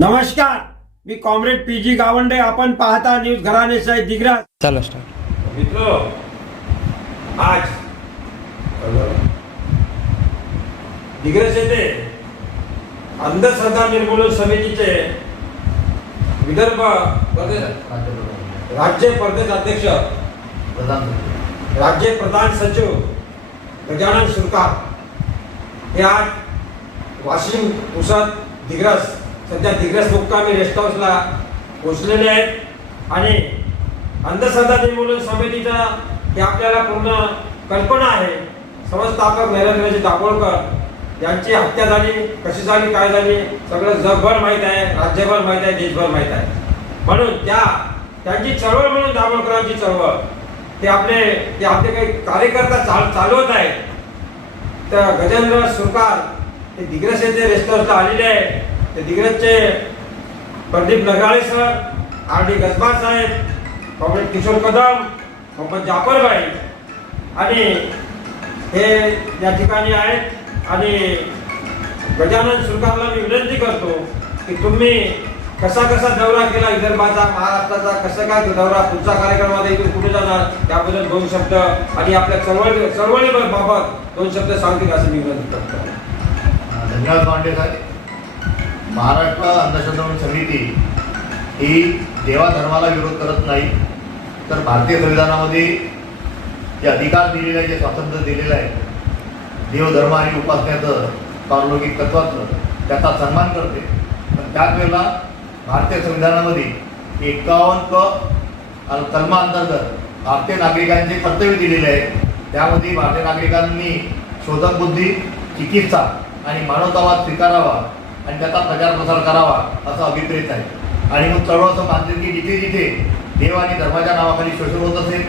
नमस्कार मी comrade P G Gawande आपण पाहता न्यूज घराणेसाहेब दिग्राज चला स्टार्ट मित्र आज दिग्रस येथे अंधश्रद्धा निर्मूलन समितीचे विदर्भ प्रदेश राज्य प्रदेश अध्यक्ष राज्य प्रधान सचिव गजानन सुरकार. हे आज वाशिम पुसद दिग्रस सध्या दिग्रस मुक्कामी रेस्ट हाऊसला पोचलेले आहेत. आणि अंधश्रद्धा निर्मूलन समितीचा हे आपल्याला पूर्ण कल्पना आहे. संस्थापक नरेंद्रजी दाभोळकर यांची हत्या झाली कशी झाली काय झाली सगळं जगभर माहीत आहे राज्यभर माहीत आहे देशभर माहीत आहे. म्हणून त्या त्यांची चळवळ म्हणून दाभोळकरांची चळवळ. ते आपले ते आपले काही कार्यकर्ता चाल चालवत आहेत. तर गजेंद्र सुरकार ते दिग्रस येथे रेस्ट हाऊसला आलेले आहे ते दिग्रसचे Pradeep Nagale sir R D Gajbar साहेब कॉम्रेड किशोर कदम मोहम्मद जाफरबाई. आणि हे या ठिकाणी आहेत. आणि गजानन सुरकारला मी विनंती करतो की तुम्ही कसा कसा दौरा केला विदर्भाचा महाराष्ट्राचा कसा काय दौरा पुढचा कार्यक्रमामध्ये इथून कुठे जाणार त्याबद्दल दोन शब्द आणि आपल्या चळवळी चळवळीबाबत दोन शब्द सांगतील असं मी विनंती करतो. धन्यवाद पांडे साहेब. महाराष्ट्र अंधश्रद्धा समिती ही देवा धर्माला विरोध करत नाही. तर भारतीय संविधानामध्ये जे अधिकार दिलेले आहे जे स्वातंत्र्य दिलेलं आहे देवधर्म आणि उपासण्याचं पारलौकिक तत्वाचं त्याचा सन्मान करते. पण त्याच वेळेला भारतीय संविधानामध्ये एकावन्न क कलमाअंतर्गत भारतीय नागरिकांचे कर्तव्य दिलेले आहे त्यामध्ये भारतीय नागरिकांनी शोधक बुद्धी चिकित्सा आणि मानवतावाद स्वीकारावा आणि त्याचा प्रचार प्रसार करावा असा अभिप्रेत आहे. आणि मग चळवळ असं मानते की जिथे जिथे देव आणि धर्माच्या नावाखाली शोषण होत असेल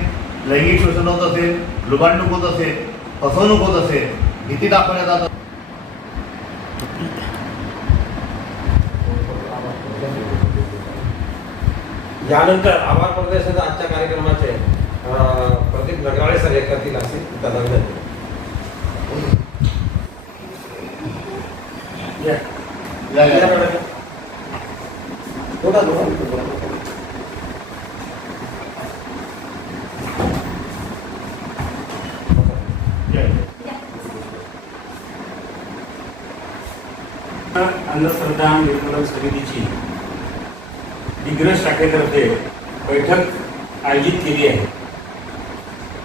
लैंगिक शोषण होत असेल लुबाडणूक होत असेल फसवणूक होत असेल भीती दाखवण्यात जात यानंतर आभार प्रदेशाच्या आजच्या कार्यक्रमाचे अं, प्रदीप नगराळे सर हे करतील असे त्यांना विनंती. या- अंधश्रद्धा निर्मूलन समितीची दिग्रज शाखेतर्फे बैठक आयोजित केली आहे.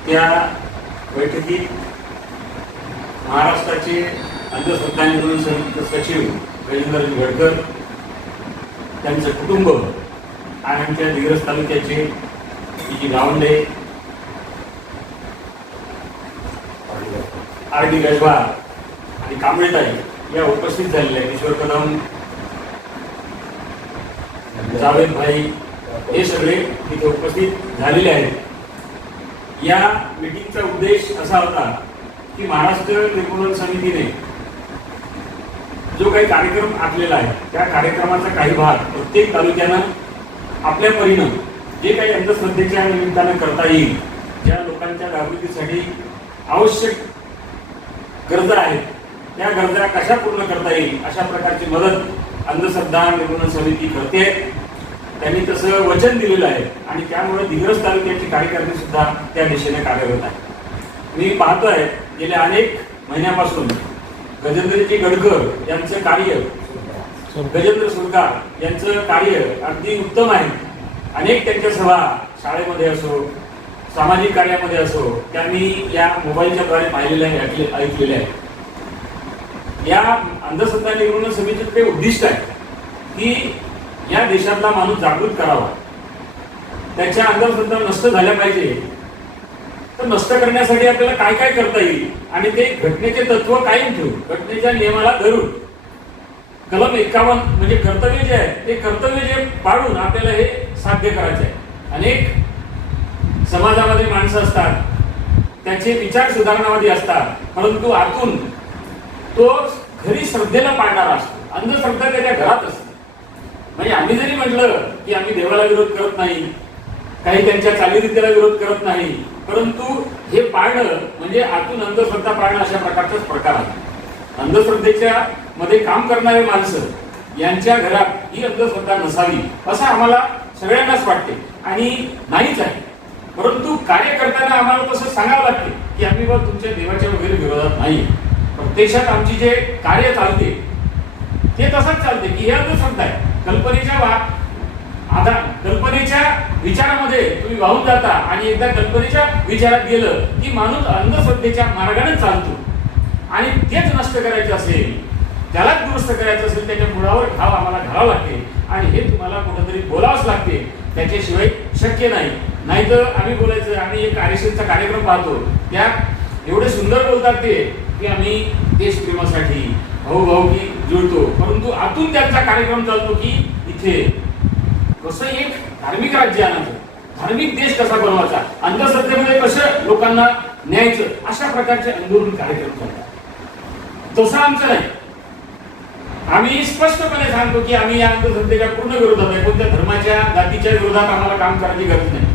त्या बैठकीत महाराष्ट्राचे अंधश्रद्धा निर्मूलन समितीचे सचिव गजेंद्रजी गडकर त्यांचं कुटुंब आणि आमच्या दिग्रस तालुक्याचे जी गावंडे आर डी गजवा आणि कांबळेताई या उपस्थित झालेल्या आहेत. किशोर कदम जावेद भाई हे सगळे तिथे उपस्थित झालेले आहेत. या मीटिंगचा उद्देश असा होता की महाराष्ट्र निर्मूलन समितीने जो काही कार्यक्रम आखलेला आहे त्या कार्यक्रमाचा काही भाग प्रत्येक तालुक्यानं आपल्या परीनं जे काही अंधश्रद्धेच्या निमित्तानं करता येईल ज्या लोकांच्या जागृतीसाठी आवश्यक गरजा आहेत त्या गरजा कशा पूर्ण करता येईल अशा प्रकारची मदत अंधश्रद्धा निर्मूलन समिती करते. त्यांनी तसं वचन दिलेलं आहे आणि त्यामुळे दिग्रस तालुक्याची कार्यकर्ते सुद्धा त्या दिशेने कार्यरत आहे मी पाहतोय गेल्या अनेक महिन्यापासून गजेंद्रजी गडकर यांचं कार्य. गजेंद्र सुरकार यांचं कार्य अगदी उत्तम आहे. अनेक त्यांच्या सभा शाळेमध्ये असो सामाजिक कार्यामध्ये असो त्यांनी या मोबाईलच्या द्वारे पाहिलेल्या आहे ऐकले- ऐकलेल्या आहे या अंधश्रद्धा निर्मूलन समितीचं ते उद्दिष्ट आहे की या देशातला माणूस जागृत करावा. त्याच्या अंधश्रद्धा नष्ट झाल्या पाहिजे. नष्ट करण्यासाठी आपल्याला काय काय करता येईल? आणि ते घटनेचे तत्व कायम ठेवून घटनेच्या नियमाला धरून. कलम एकावन्न म्हणजे कर्तव्य जे आहे ते कर्तव्य जे पाळून आपल्याला हे साध्य करायचे आहे अनेक समाजामध्ये माणसं असतात त्याचे विचार सुधारणावादी असतात परंतु आतून तो घरी श्रद्धेला पाळणारा असतो. अंधश्रद्धा त्याच्या घरात असते. म्हणजे आम्ही जरी म्हटलं की आम्ही देवाला विरोध करत नाही काही त्यांच्या चालीरीतीला विरोध करत नाही परंतु हे पाळणं म्हणजे आतून अंधश्रद्धा पाळणं अशा प्रकारचाच प्रकार आहे. अंधश्रद्धेच्या मध्ये काम करणारे माणसं यांच्या घरात ही अंधश्रद्धा नसावी असं आम्हाला सगळ्यांनाच वाटते आणि नाहीच आहे. परंतु कार्य करताना आम्हाला तसं सांगावं लागते की आम्ही बा तुमच्या देवाच्या वगैरे विरोधात नाही. प्रत्यक्षात आमची जे कार्य चालते ते तसंच चालते की हे अंधश्रद्धा आहे. कल्पनेच्या वा आता कल्पनेच्या विचारामध्ये तुम्ही वाहून जाता आणि एकदा कल्पनेच्या विचारात गेलं की माणूस अंधश्रद्धेच्या मार्गाने चालतो. आणि तेच नष्ट करायचं असेल त्यालाच दुरुस्त करायचं असेल त्याच्या मुळावर घाव आम्हाला घालावं लागते. आणि हे तुम्हाला कुठंतरी बोलावंच लागते. त्याच्याशिवाय शक्य नाही. नाहीतर आम्ही बोलायचं आम्ही एक कार्यशीलचा कार्यक्रम पाहतो. त्यात एवढे सुंदर बोलतात ते की आम्ही देशप्रेमासाठी भाऊ भाऊ की जुळतो. परंतु आतून त्यांचा कार्यक्रम चालतो की इथे. कसं एक धार्मिक राज्य आणायचं धार्मिक देश कसा बनवायचा? अंधश्रद्धेमध्ये कसं लोकांना न्यायचं? अशा प्रकारचे आंदोलन कार्यक्रम करतात. तसं आमचं नाही. आम्ही स्पष्टपणे सांगतो की आम्ही या अंधश्रद्धेच्या पूर्ण विरोधात आहे. कोणत्या धर्माच्या जातीच्या विरोधात आम्हाला काम करायची गरज नाही.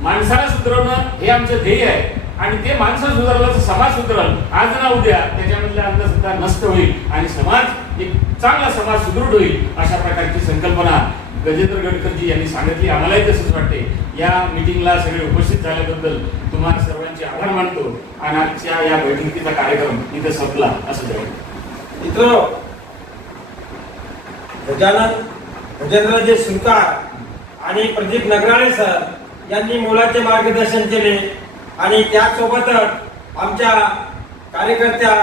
माणसाला सुधारवणं हे आमचं ध्येय आहे. आणि ते माणसं सुधारलं समाज सुधारल. आज ना उद्या त्याच्यामधल्या अंधश्रद्धा नष्ट होईल आणि समाज एक चांगला समाज सुदृढ होईल अशा प्रकारची संकल्पना गजेंद्र गडकरजी यांनी सांगितली आम्हालाही तसंच वाटते. या मिटिंगला सगळे उपस्थित झाल्याबद्दल तुम्हाला सर्वांचे आभार मानतो आणि आजच्या या बैठकीचा कार्यक्रम इथे संपला असं जाईल मित्र गजानन गजेंद्रजी सुतार आणि प्रदीप नगराळे सर यांनी मुलाचे मार्गदर्शन केले आणि त्यासोबतच आमच्या कार्यकर्त्या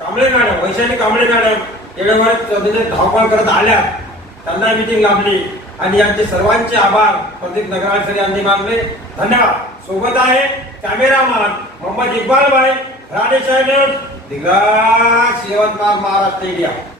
कांबळे मॅडम वैशाली कांबळे मॅडम वेळेवर धावपळ करत आल्या त्यांना मिटिंग लाभली. आणि यांचे सर्वांचे आभार. प्रदीप नगराळे यांनी मानले. धन्यवाद. सोबत आहे cameraman Mohammad Iqbal bhai Rane channel Digraj Yavatmal Maharashtra India.